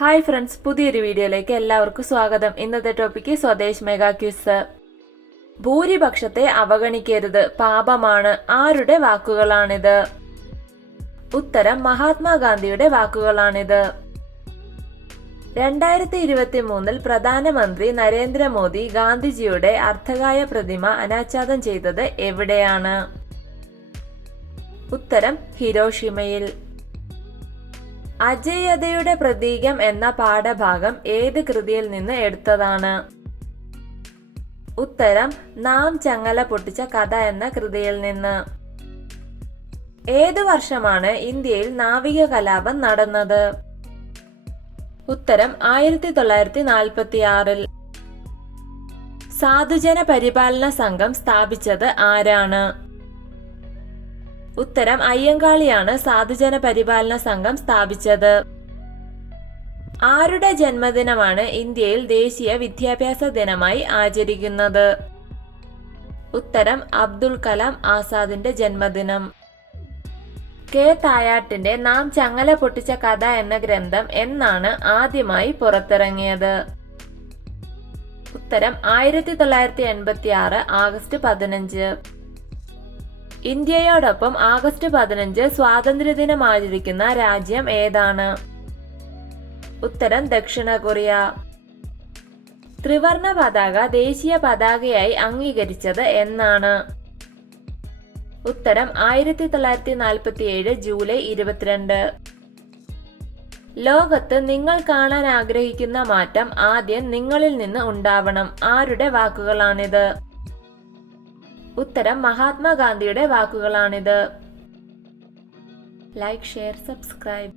Hi friends പുതിയൊരു വീഡിയോയിലേക്ക് എല്ലാവർക്കും സ്വാഗതം. ഇന്നത്തെ ടോപ്പിക്ക് സ്വദേശ് മെഗാ ക്യൂസ്. ഭൂരിപക്ഷത്തെ അവഗണിക്കരുത്. പാപമാണ് ആരുടെ വാക്കുകളാണിത്? ഉത്തരം മഹാത്മാഗാന്ധിയുടെ വാക്കുകളാണിത്. രണ്ടായിരത്തി ഇരുപത്തി മൂന്നിൽ പ്രധാനമന്ത്രി നരേന്ദ്രമോദി ഗാന്ധിജിയുടെ അർത്ഥകായ പ്രതിമ അനാച്ഛാദം ചെയ്തത് എവിടെയാണ്? ഉത്തരം ഹിരോഷിമയിൽ. അജേയതയുടെ പ്രതീകം എന്ന പാഠഭാഗം ഏത് കൃതിയിൽ നിന്ന് എടുത്തതാണ്? ഉത്തരം നാം ചങ്ങല പൊട്ടിച്ച കഥ എന്ന കൃതിയിൽ നിന്ന്. ഏതു വർഷമാണ് ഇന്ത്യയിൽ നാവിക കലാപം നടന്നത്? ഉത്തരം ആയിരത്തി തൊള്ളായിരത്തി നാൽപ്പത്തി ആറിൽ സാധുജന പരിപാലന സംഘം സ്ഥാപിച്ചത് ആരാണ്? ഉത്തരം അയ്യങ്കാളിയാണ് സാധുജന പരിപാലന സംഘം സ്ഥാപിച്ചത്. ആരുടെ ജന്മദിനമാണ് ഇന്ത്യയിൽ ദേശീയ വിദ്യാഭ്യാസ ദിനമായി ആചരിക്കുന്നത്? ഉത്തരം അബ്ദുൾ കലാം ആസാദിന്റെ ജന്മദിനം. കെ തായാട്ടിന്റെ നാം ചങ്ങല പൊട്ടിച്ച കഥ എന്ന ഗ്രന്ഥം എന്നാണ് ആദ്യമായി പുറത്തിറങ്ങിയത്. ഉത്തരം ആയിരത്തി തൊള്ളായിരത്തി എൺപത്തി ആറ് ആഗസ്റ്റ് പതിനഞ്ച്. ഇന്ത്യയോടൊപ്പം ആഗസ്റ്റ് പതിനഞ്ച് സ്വാതന്ത്ര്യദിനം ആചരിക്കുന്ന രാജ്യം ഏതാണ്? ഉത്തരം ദക്ഷിണ കൊറിയ. ത്രിവർണ പതാക ദേശീയ പതാകയായി അംഗീകരിച്ചത് എന്നാണ്. ഉത്തരം ആയിരത്തി തൊള്ളായിരത്തി നാൽപ്പത്തി ഏഴ് ജൂലൈ ഇരുപത്തിരണ്ട്. ലോകത്ത് നിങ്ങൾ കാണാൻ ആഗ്രഹിക്കുന്ന മാറ്റം ആദ്യം നിങ്ങളിൽ നിന്ന് ഉണ്ടാവണം. ആരുടെ വാക്കുകളാണിത്? ഉത്തരം മഹാത്മാഗാന്ധിയുടെ വാക്കുകളാണിത്. Like share subscribe